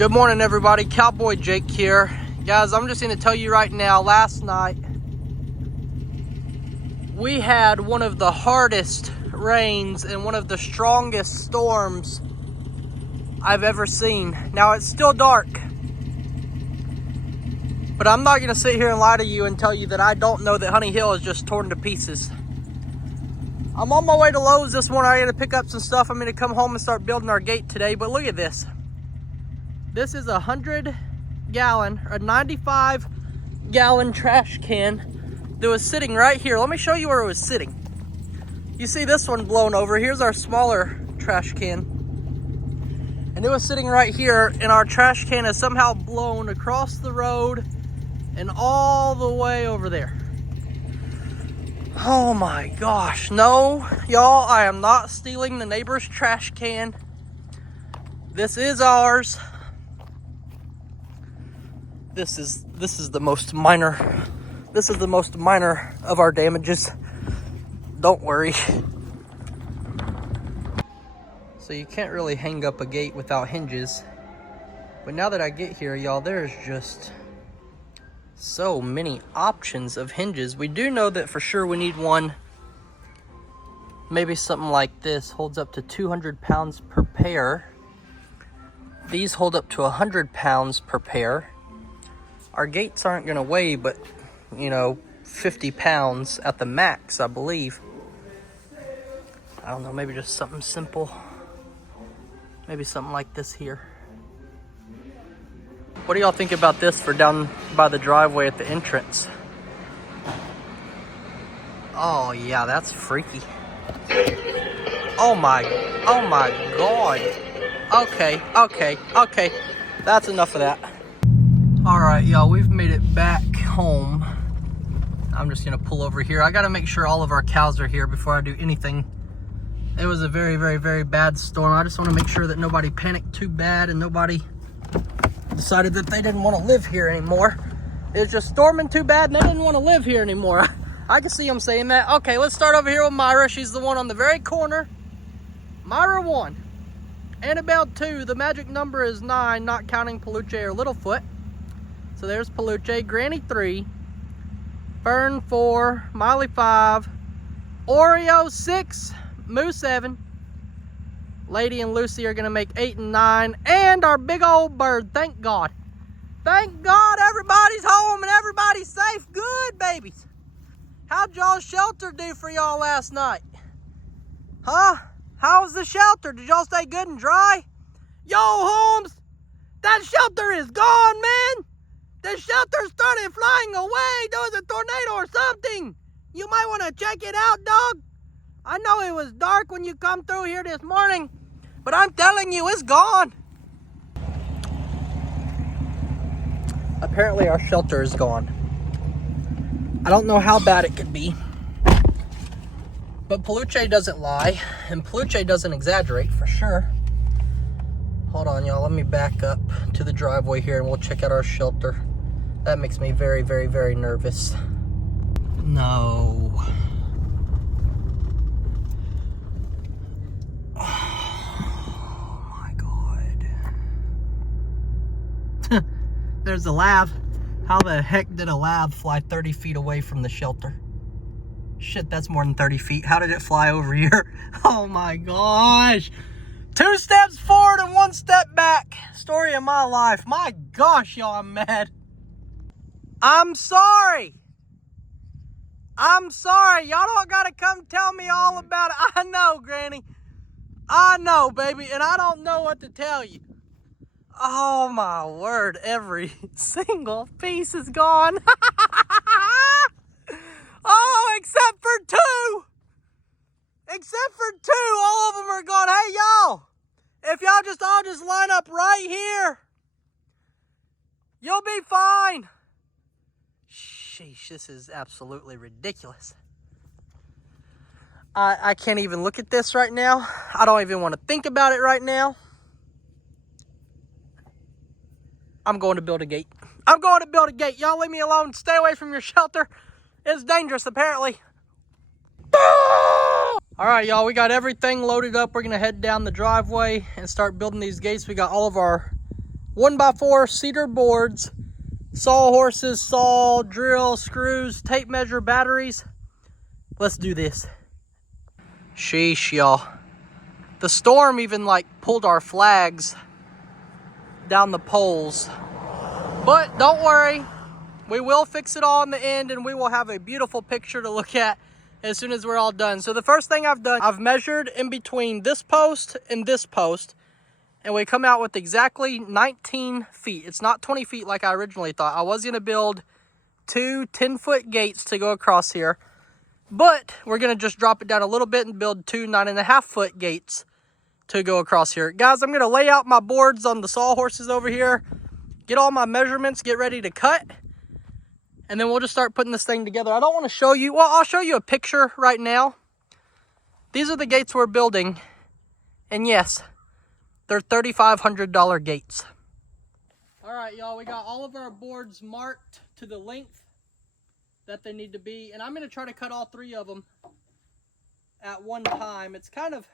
Good morning, everybody. Cowboy Jake here. Guys, I'm just going to tell you right now, last night we had one of the hardest rains and one of the strongest storms I've ever seen. Now, it's still dark, but I'm not going to sit here and lie to you and tell you that I don't know that Honey Hill is just torn to pieces. I'm on my way to Lowe's this morning. I got to pick up some stuff. I'm going to come home and start building our gate today, but look at this. This is a 100-gallon or 95-gallon trash can that was sitting right here. Let me show you where it was sitting. You see this one blown over. Here's our smaller trash can. And it was sitting right here, and our trash can is somehow blown across the road and all the way over there. Oh my gosh. No, y'all, I am not stealing the neighbor's trash can. This is ours. This is the most minor of our damages. Don't worry. So you can't really hang up a gate without hinges. But now that I get here, y'all, there's just so many options of hinges. We do know that for sure we need one. Maybe something like this holds up to 200 pounds per pair. These hold up to 100 pounds per pair. Our gates aren't going to weigh but, 50 pounds at the max, I believe. I don't know, maybe just something simple. Maybe something like this here. What do y'all think about this for down by the driveway at the entrance? Oh yeah, that's freaky. Oh my God. Okay. That's enough of that. All right, y'all, we've made it back home. I'm just gonna pull over here. I gotta make sure all of our cows are here before I do anything. It was a very, very, very bad storm. I just wanna make sure that nobody panicked too bad and nobody decided that they didn't wanna live here anymore. It was just storming too bad and they didn't wanna live here anymore. I can see them saying that. Okay, let's start over here with Myra. She's the one on the very corner. Myra 1. Annabelle 2, the magic number is 9, not counting Peluche or Littlefoot. So there's Peluche. Granny 3, Fern 4, Miley 5, Oreo 6, Moo 7. Lady and Lucy are gonna make 8 and 9, and our big old bird. Thank God. Thank God everybody's home and everybody's safe. Good babies. How'd y'all's shelter do for y'all last night? Huh? How was the shelter? Did y'all stay good and dry? Yo, Holmes, that shelter is gone, man. The shelter started flying away. There was a tornado or something. You might want to check it out, dog. I know it was dark when you come through here this morning, but I'm telling you, it's gone. Apparently our shelter is gone. I don't know how bad it could be, but Peluche doesn't lie, and Peluche doesn't exaggerate for sure. Hold on, y'all. Let me back up to the driveway here, and we'll check out our shelter. That makes me very, very, very nervous. No. Oh my God. There's a lav. How the heck did a lav fly 30 feet away from the shelter? Shit, that's more than 30 feet. How did it fly over here? Oh my gosh. 2 steps forward and 1 step back. Story of my life. My gosh, y'all, I'm mad. I'm sorry. Y'all don't gotta come tell me all about it. I know, Granny. I know, baby, and I don't know what to tell you. Oh my word, every single piece is gone. Oh, except for 2. Except for 2, all of them are gone. Hey, y'all, if y'all just all just line up right here, you'll be fine. Sheesh, this is absolutely ridiculous. I can't even look at this right now. I don't even want to think about it right now. I'm going to build a gate. Y'all leave me alone. Stay away from your shelter. It's dangerous, apparently. All right, y'all, we got everything loaded up. We're going to head down the driveway and start building these gates. We got all of our 1x4 cedar boards, saw horses, saw, drill, screws, tape measure, batteries. Let's do this. Sheesh, y'all. The storm even like pulled our flags down the poles. But don't worry, we will fix it all in the end and we will have a beautiful picture to look at as soon as we're all done. So the first thing I've done, I've measured in between this post and this post, and we come out with exactly 19 feet. It's not 20 feet like I originally thought. I was gonna build two 10-foot gates to go across here, but we're gonna just drop it down a little bit and build two 9.5-foot gates to go across here. Guys, I'm gonna lay out my boards on the sawhorses over here, get all my measurements, get ready to cut, and then we'll just start putting this thing together. I don't want to show you, well, I'll show you a picture right now. These are the gates we're building, and yes, they're $3,500 gates. All right, y'all, we got all of our boards marked to the length that they need to be, and I'm gonna try to cut all three of them at one time. It's kind of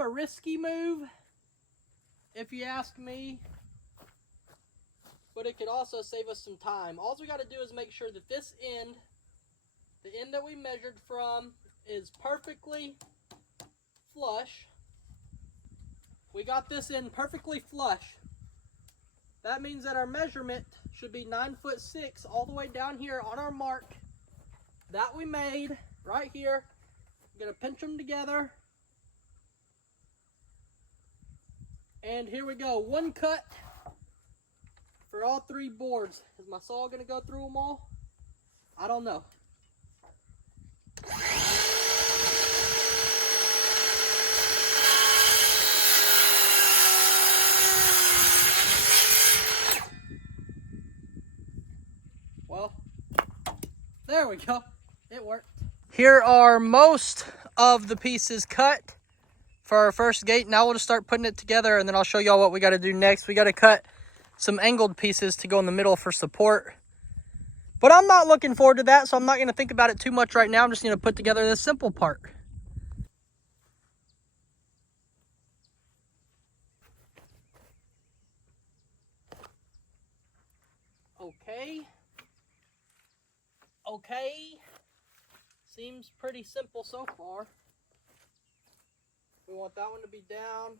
a risky move, if you ask me, but it could also save us some time. All we got to do is make sure that this end, the end that we measured from, is perfectly flush. We got this end perfectly flush. That means that our measurement should be 9'6" all the way down here on our mark that we made right here. I'm gonna pinch them together. And here we go, one cut for all three boards. Is my saw gonna go through them all? I don't know. Well, there we go. It worked. Here are most of the pieces cut for our first gate. Now we'll just start putting it together, and then I'll show y'all what we got to do next. We got to cut some angled pieces to go in the middle for support. But I'm not looking forward to that, so I'm not going to think about it too much right now. I'm just going to put together this simple part. Okay. Seems pretty simple so far. We want that one to be down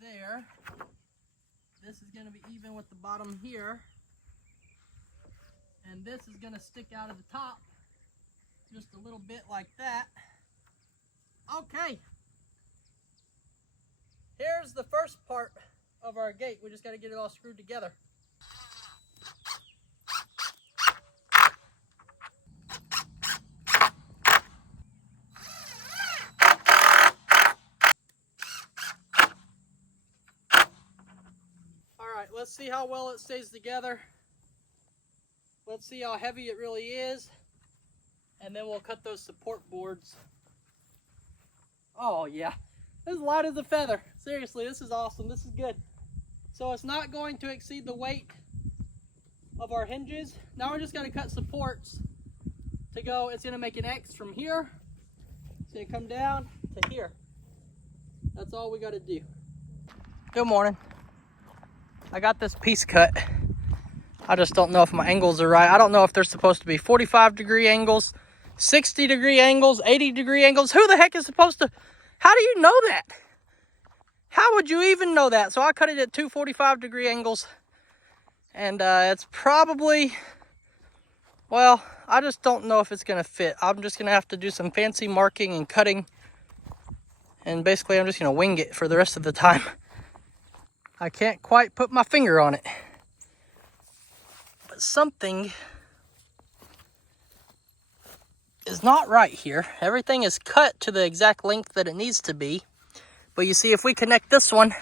there. This is going to be even with the bottom here. And this is going to stick out of the top just a little bit like that. Okay. Here's the first part of our gate. We just got to get it all screwed together. Let's see how well it stays together. Let's see how heavy it really is. And then we'll cut those support boards. Oh yeah, as light as a feather. Seriously, this is awesome. This is good. So it's not going to exceed the weight of our hinges. Now we're just going to cut supports to go. It's going to make an X from here. It's going to come down to here. That's all we got to do. Good morning. I got this piece cut. I just don't know if my angles are right. I don't know if they're supposed to be 45-degree angles, 60-degree angles, 80-degree angles. Who the heck is supposed to... How do you know that? How would you even know that? So I cut it at two 45-degree angles. And it's probably... Well, I just don't know if it's going to fit. I'm just going to have to do some fancy marking and cutting. And basically, I'm just going to wing it for the rest of the time. I can't quite put my finger on it. But something is not right here. Everything is cut to the exact length that it needs to be. But you see, if we connect this one,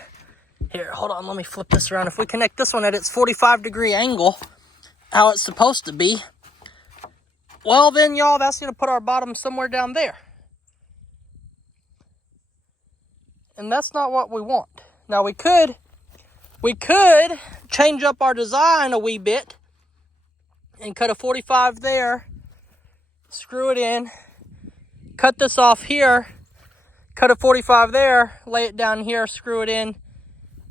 here, hold on, let me flip this around. If we connect this one at its 45-degree angle, how it's supposed to be, well then, y'all, that's going to put our bottom somewhere down there. And that's not what we want. Now, we could change up our design a wee bit and cut a 45 there, screw it in, cut this off here, cut a 45 there, lay it down here, screw it in,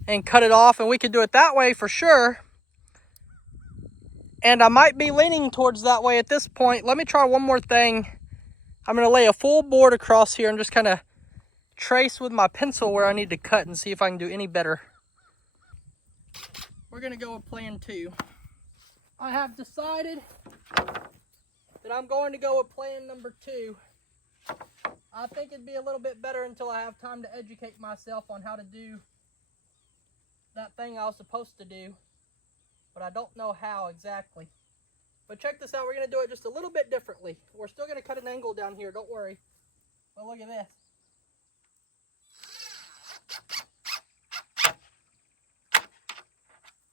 and cut it off, and we could do it that way for sure. And I might be leaning towards that way at this point. Let me try one more thing. I'm going to lay a full board across here and just kind of trace with my pencil where I need to cut and see if I can do any better. We're going to go with plan 2. I have decided that I'm going to go with plan number 2. I think it'd be a little bit better until I have time to educate myself on how to do that thing I was supposed to do, but I don't know how exactly. But check this out, we're going to do it just a little bit differently. We're still going to cut an angle down here, don't worry. But look at this.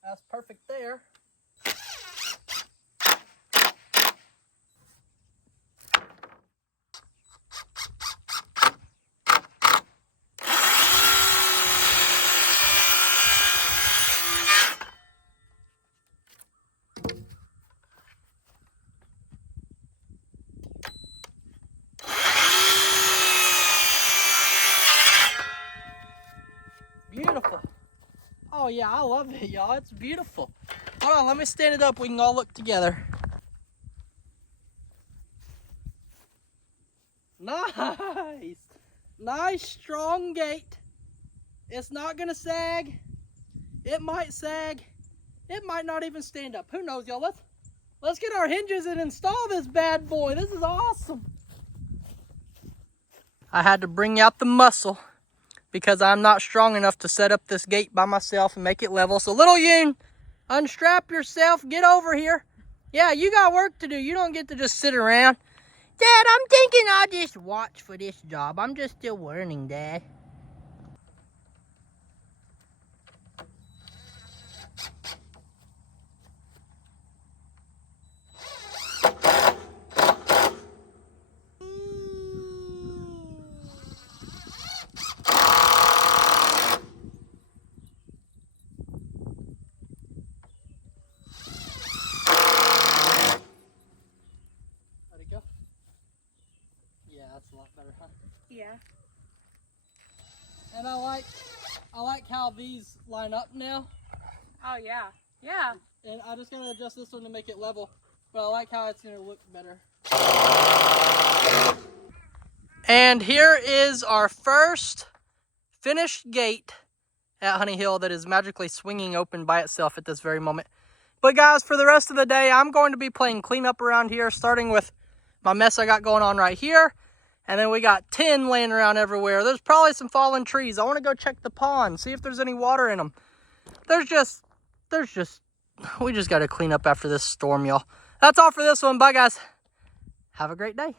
That's perfect there. Beautiful. Oh yeah, I love it, y'all. It's beautiful. Hold on, let me stand it up. We can all look together. Nice. Nice, strong gate. It's not gonna sag. It might sag. It might not even stand up. Who knows, y'all? Let's get our hinges and install this bad boy. This is awesome. I had to bring out the muscle because I'm not strong enough to set up this gate by myself and make it level. So little Yoon, unstrap yourself, get over here. Yeah, you got work to do. You don't get to just sit around. Dad, I'm thinking I'll just watch for this job. I'm just still learning, Dad. That's a lot better, huh? Yeah. And I like how these line up now. Oh yeah. Yeah. And I just gotta adjust this one to make it level, but I like how it's gonna look better. And here is our first finished gate at Honey Hill that is magically swinging open by itself at this very moment. But guys, for the rest of the day, I'm going to be playing cleanup around here, starting with my mess I got going on right here. And then we got tin laying around everywhere. There's probably some fallen trees. I want to go check the pond, see if there's any water in them. We just got to clean up after this storm, y'all. That's all for this one. Bye, guys. Have a great day.